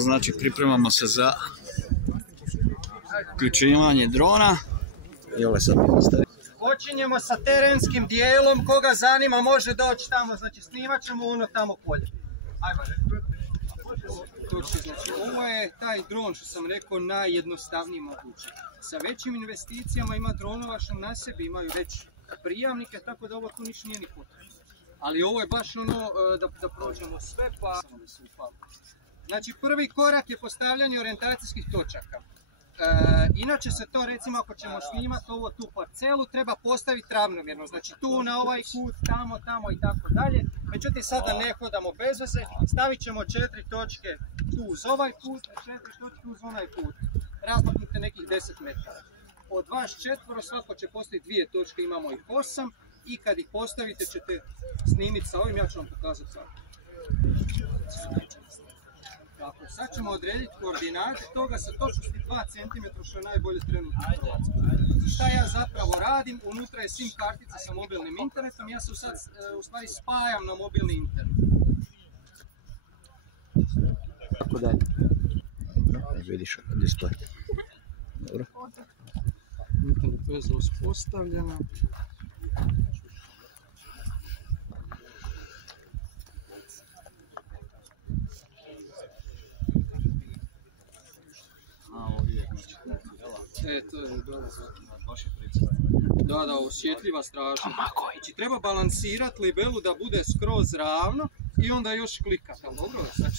Znači pripremamo se za uključivanje drona. I ovo sad postavimo. Počinjemo sa terenskim dijelom, koga zanima može doći tamo, znači snimat ćemo ono tamo polje. Znači, ovo je taj dron što sam rekao najjednostavniji mogući. Sa većim investicijama ima dronova što na sebi imaju već prijamnike, tako da ovo tu ništa nije ni potrebno. Ali ovo je baš ono da prođemo sve pa... Znači prvi korak je postavljanje orijentacijskih točaka. Inače se to, recimo ako ćemo snimati ovo tu parcelu, treba postaviti ravnomjerno, znači tu na ovaj kut, tamo i tako dalje. Međutim sada ne hodamo bez veze, stavit ćemo 4 točke tu uz ovaj put, 4 točke uz onaj put. Razmaknite nekih 10 metara. Od vas 4 svako će postaviti 2 točke, imamo ih 8 i kad ih postavite ćete snimiti sa ovim, ja ću vam pokazati sad. Tako, sad ćemo odrediti koordinate toga sa točnosti 2 cm što je najbolje trenutno u Hrvatskoj. Šta ja zapravo radim? Unutra je SIM kartica sa mobilnim internetom, ja se sad u stvari spajam na mobilni internet. Tako dalje. Vidiš display. Dobro. Internet veza uspostavljena. To je da, osjetljiva strašno. Znači treba balansirati libelu da bude skroz ravno i onda još klikati. Ali dobro, sad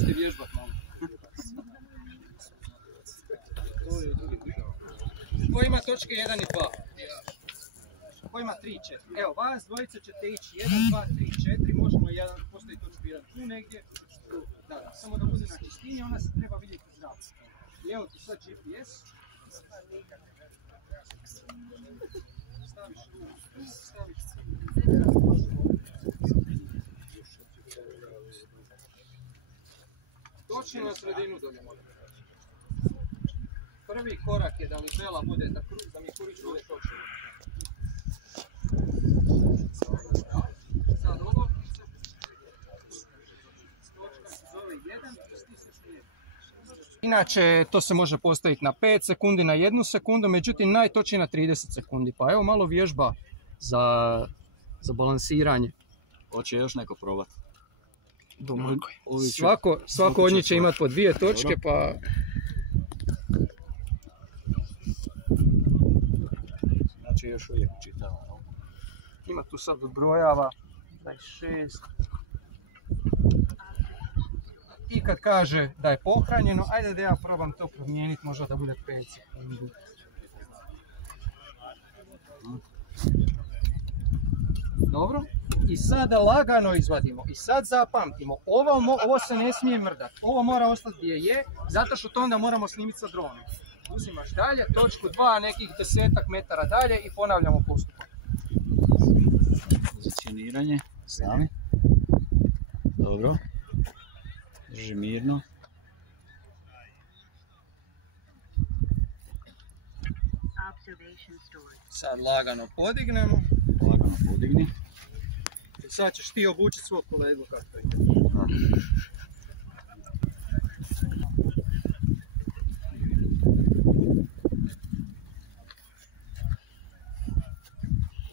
ćete vježbati malo. Ko ima točke 1 i 2? Ko ima 3 i 4? Evo, vas dvojice ćete ići 1, 2, 3, 4, možemo postaviti točku 1 tu negdje. Da, samo da bude na čistini, ona se treba vidjeti zdravo. I evo ti sad GPS. Staviš tu, staviš točno na sredinu dolje moram. Prvi korak je da libela bude, da mi kurić bude točno. Sad ovo, točka se zove 1, stisneš 1. Inače, to se može postaviti na 5 sekundi, na 1 sekundu, međutim najtočnije na 30 sekundi. Pa evo malo vježba za balansiranje. Hoće još neko probati. Svako od njih će imati po 2 točke, pa... Znači još uvijek čitamo. Ima tu sad odbrojava 26. I kad kaže da je pohranjeno, ajde da ja probam to promijeniti, možda da bude 5 sekundi. Dobro. I sada lagano izvadimo. I sad zapamtimo, ovo se ne smije mrdati. Ovo mora ostati gdje je, zato što to onda moramo snimiti sa dronom. Uzimaš dalje, točku 2, nekih 10 metara dalje i ponavljamo postupak. Pozicioniranje, sami. Dobro. Drži mirno. Sad lagano podignemo. Lagano podigni. I sad ćeš ti obučiti svog kolegu kako je.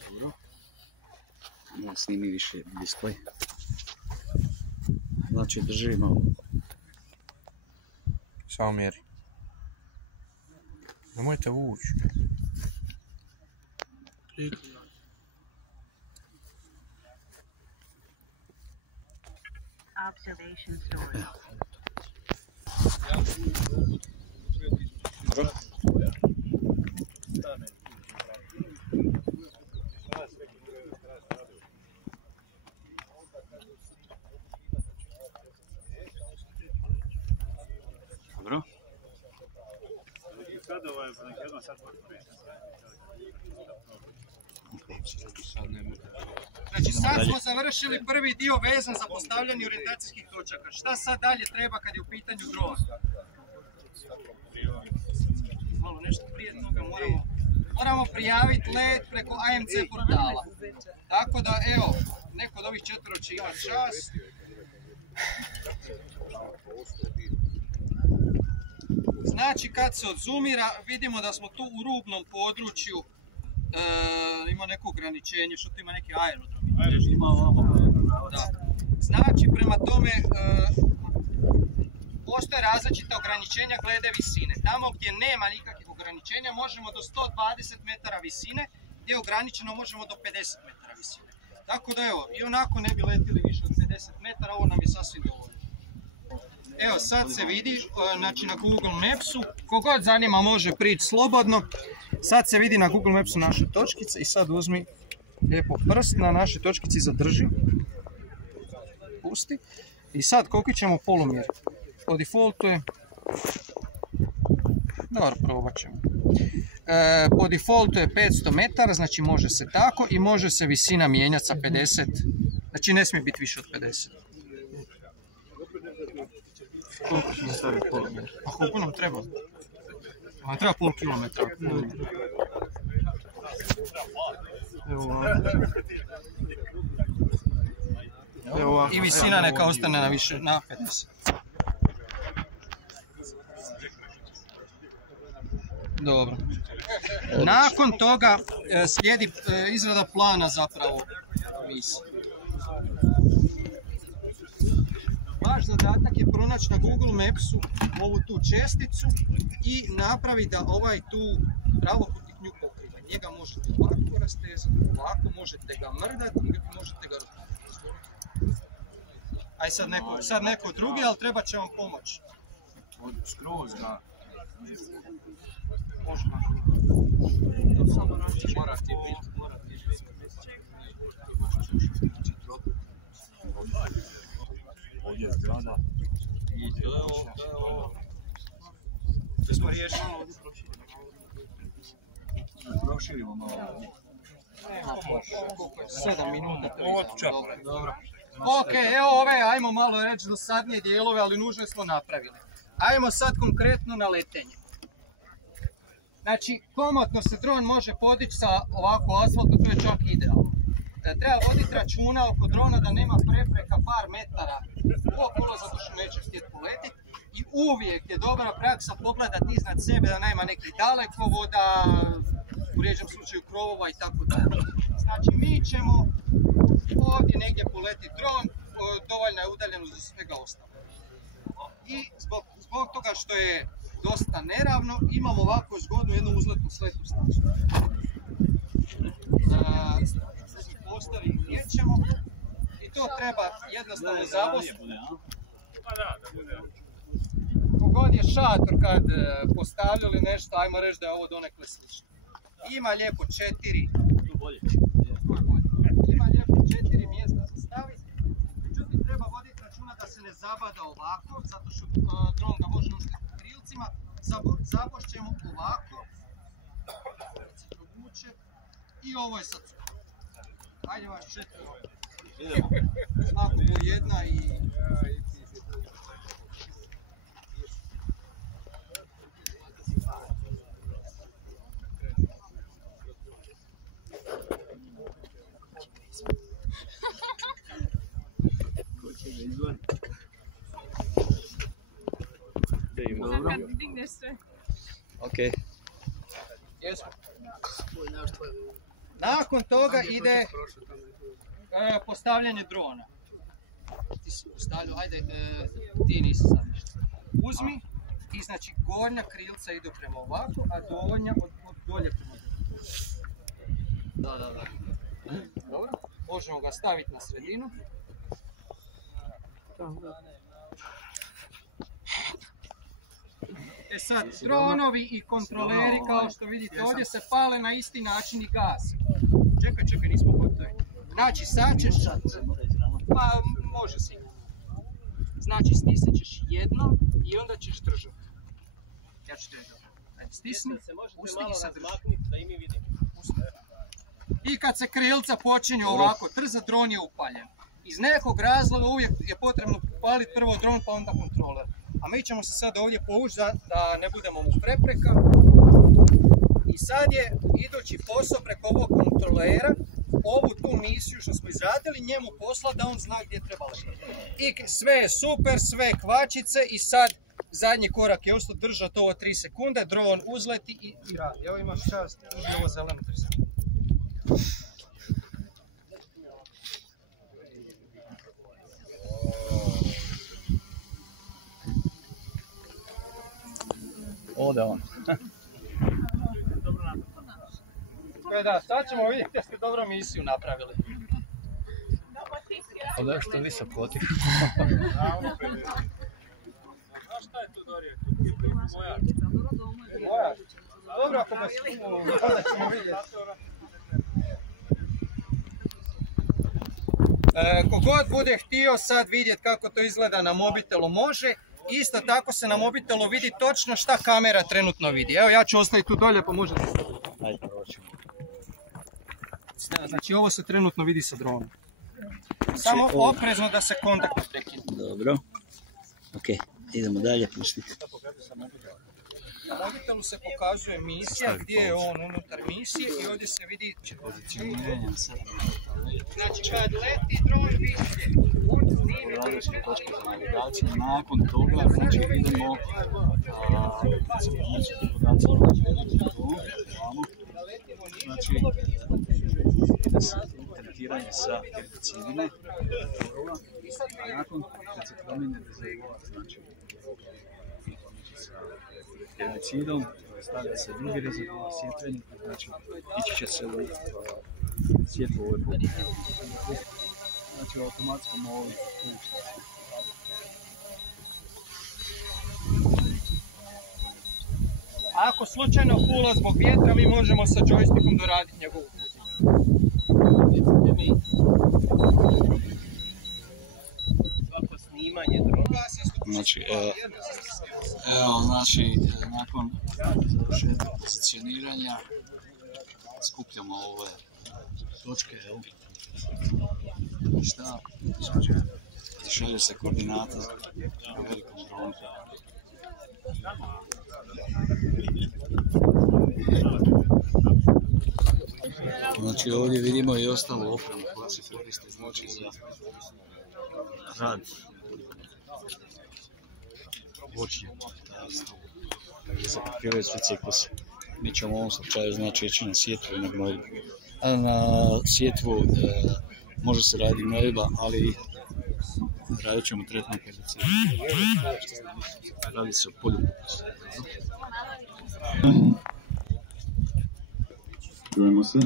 Dobro. Ja snimi više display. Znači drži malo. Samo mjeri. Nemojte vući. Observation story. Dobro. Znači sad smo završili prvi dio vezan za postavljanje orijentacijskih točaka. Šta sad dalje treba kad je u pitanju dron? Malo nešto prije toga moramo prijaviti let preko AMC portala. Tako da evo, neko od ovih 4 će imati čast. Znači kad se odzumira vidimo da smo tu u rubnom području, ima neko ograničenje, što tu ima neki aerodrom. Da. Znači prema tome postoje različita ograničenja glede visine. Tamo gdje nema nikakvih ograničenja možemo do 120 metara visine, gdje je ograničeno možemo do 50 metara visine. Tako da evo, i onako ne bi letili više od 50 metara, ovo nam je sasvim dovoljno. Evo sad se vidi, znači na Google Mapsu, kogod zanima može prići slobodno. Sad se vidi na Google Mapsu naše točkice i sad uzmi lijepo prst na naše točkici, zadrži. Pusti. I sad koliko ćemo polumjer? Po defaultu je... Dobro, probat ćemo. Po defaultu je 500 metara, znači može se tako i može se visina mijenjati sa 50. Znači ne smije biti više od 50. Koliko ćemo staviti polumjer? A koliko nam treba? Nam treba pol kilometra. I visina neka ostane na više, na 50. Dobro. Nakon toga slijedi izrada plana zapravo misije. Vaš zadatak je pronaći na Google Mapsu ovu tu česticu i napraviti da ovaj tu pravokutnik nju pokriva. Njega možete ovako rastezati, ovako možete ga mrdati i možete ga razbiti. Aj sad neko drugi, ali treba će vam pomoć. Skroz, da. Možemo. Morate biti. Ovdje je zgrada. I to je ovo. To smo riješili. Proširimo malo. 7 minuta. Dobro. Ok, evo ove, ajmo malo reći dosadnije dijelove, ali nužno smo napravili. Ajmo sad konkretno na letenje. Znači, komotno se dron može podići sa ovako asfaltu, to je čak idealno. Treba voditi računa oko drona da nema prepreka par metara okolo, zato što neće htjeti poletiti. I uvijek je dobra praksa pogledati iznad sebe da nema nekih dalekovoda, u rijeđem slučaju krovova i tako dalje. Znači, mi ćemo ovdje negdje poletiti dron, dovoljna je udaljenost za svega ostalo. I zbog toga što je dosta neravno, imamo ovako zgodnu jednu uzletnu sletnu stazu. Postaviti gdje ćemo i to treba jednostavno zaposliti. Kogod je šator kad postavljali nešto, ajmo reći da je ovo donekle slično. Ima lijepo 4. Ima lijepo 4 mjesta za staviti. Međutim, treba voditi računa da se ne zabada ovako, zato što dron ga može uštiti krilcima. Zabošćemo ovako. I ovo je sad. Hajde vas 4. Ako bu jedna i... Ok. Nakon toga ide postavljanje drona. Ti si postavljao, ajde, ti nisi sad nešto. Uzmi i znači gornja krilca idu prema ovako, a donja od dolje prema dolje. Da. Dobro, možemo ga staviti na sredinu. E sad, dronovi i kontroleri, kao što vidite ovdje, se pale na isti način i gase. Čekaj, nismo gotovi. Znači, sad ćeš... Pa, može si. Znači, stisnit ćeš jedno i onda ćeš držati. Ja ću te dobro. Ajde, stisni, pusti i sad drži. I kad se krilca počinju ovako trzati, dron je upaljen. Iz nekog razloga uvijek je potrebno upaliti prvo dron pa onda kontroler. A mi ćemo se sad ovdje povući da ne budemo mu prepreka. I sad je idući posao preko ovog kontrolera ovu tu misiju što smo izradili njemu posla da on zna gdje treba letiti. I sve je super, sve kvačice i sad zadnji korak je ostao držati ovo 3 sekunde, dron uzleti i radi. Evo imaš čast, drži ovo zeleno 3 sekunde. Ode on. Da, sad ćemo vidjeti da ste dobro misiju napravili. Ode što visok potiš. Znaš šta je tu Dorije? Moja. Moja. Dobro, ako vas onda ćemo vidjeti. Kogod bude htio sad vidjeti kako to izgleda na mobitelu može. Isto tako se na mobitelu vidi točno šta kamera trenutno vidi. Evo ja ću ostaviti tu dolje pa možete. Ajde, proćemo. Znači ovo se trenutno vidi sa dronom. Samo oprezno da se kontakt ne prekine. Dobro. Ok, idemo dalje, pustiti. Na mobitelu se pokazuje misija, gdje je on unutar misije i ovdje se vidi pozicioniranje na 7 metara. Znači kad leti dron više, on snimi točke za navigaciju. Nakon toga znači idemo znači tretiranje sa herbicidima, a nakon kad se promijene rezervoar, znači sa herbicidom, stavlja se drugi rezervoar sjetvenja, znači ići će se u svjetlo ove vode. Znači automatsko movi. Ako slučajno fula zbog vjetra, mi možemo sa joystickom doraditi njegovu fuziju. Svako snimanje droga. Znači, evo, znači, nakon završetka pozicioniranja skupljamo ove točke, evo, šta, šalje se koordinata u velikom dronu. Znači ovdje vidimo i ostalo opremu koja se koriste znači za rad voćnjaka, gdje se pokrivaju svi ciklusi. Mi ćemo u ovom slučaju znači ići na sjetvu i na gnojidbu. A na sjetvu može se raditi gnojidba, ali radit ćemo tretman herbicida. Radi se o poljokupusu. Čujemo se.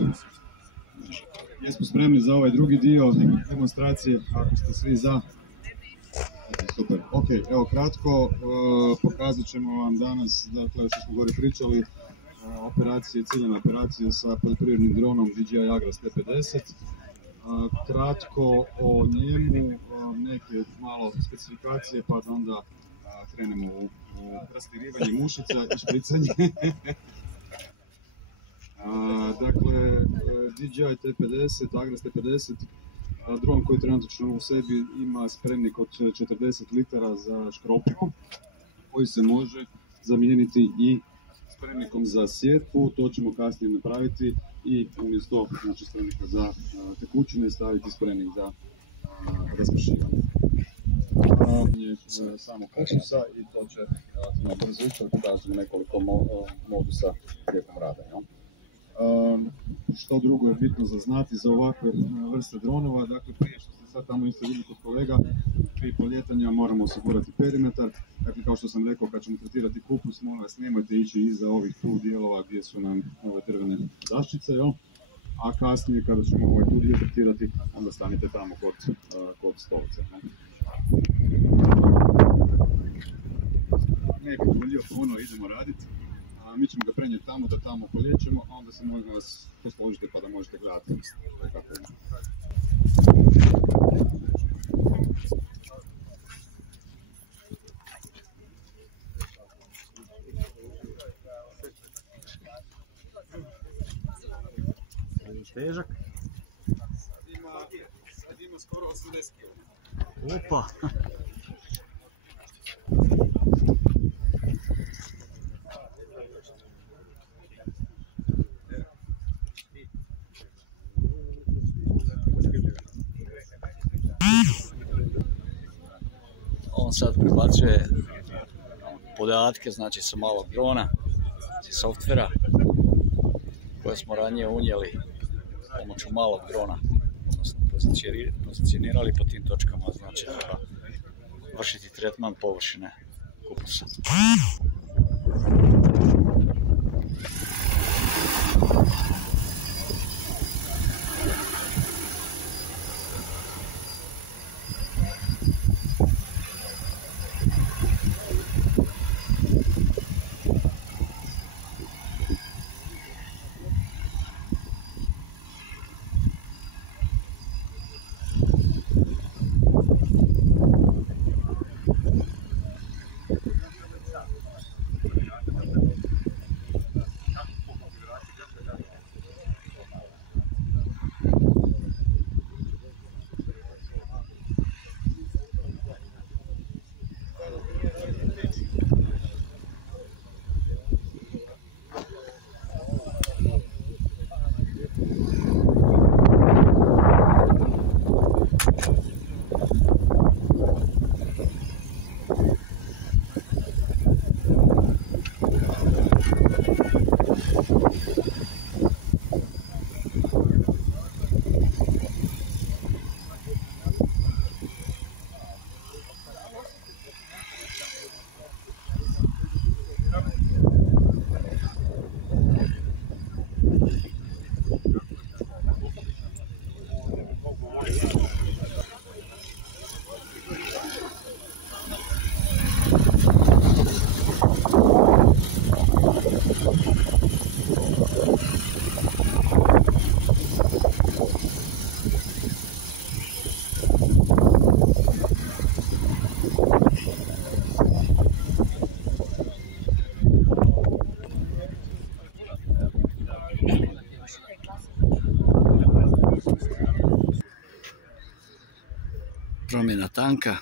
Jesmo spremni za ovaj drugi dio demonstracije, ako ste svi za. Super. Ok, evo kratko, pokazat ćemo vam danas, dakle, što smo gore pričali, operacije, ciljene operacije sa poljoprivrednim dronom DJI Agras T50. Kratko o njemu, neke malo specifikacije, pa onda krenemo u rastirivanje mušica i špricanje. Dakle, DJI T50, Agras T50, dron koji trenutno u sebi ima spremnik od 40 litara za škropiju, koji se može zamijeniti i spremnikom za sjetvu. To ćemo kasnije napraviti i umjesto znači, spremnika za tekućine staviti spremnik za raspršivanje. Samo kaksusa i to će na brzo isto pokazati nekoliko modusa tijekom rada. Što drugo je bitno za znati za ovakve vrste dronova, dakle prije što ste sad tamo isto vidjeli kod kolega, prije poljetanja moramo osigurati perimetar, dakle kao što sam rekao kad ćemo tretirati kupus, molim vas nemojte ići iza ovih tu dijelova gdje su nam ove drvene daščice, a kasnije kada ćemo ovaj tu dio tretirati, onda stanite tamo kod stolice. Ne bih duljio puno, idemo raditi. Mi ćemo ga prenijeti tamo da tamo polječemo, a onda se možemo vas posložiti pa da možete gledati kako je. Težak? Sad ima skoro 80 kg. Opa! on sad prebacuje podatke, znači sa malog drona, softvera koje smo ranije unijeli pomoću malog drona, odnosno pozicionirali po tim točkama, znači treba vršiti tretman površine kupusa. Promjena tanka.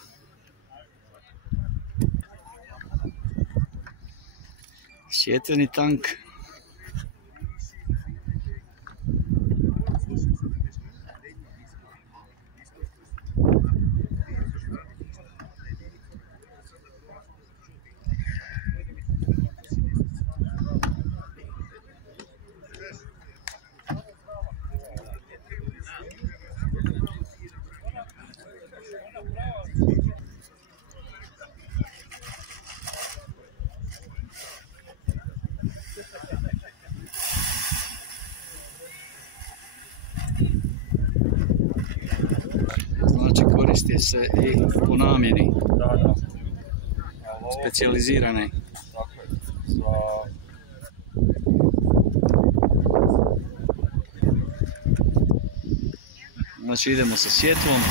Sjetveni tank. Znači koristi se i u namjeni. Da. Specijalizirane. Tako je. Znači idemo sa sjetvom.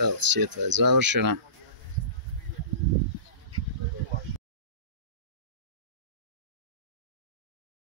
Evo, sjetva je završena.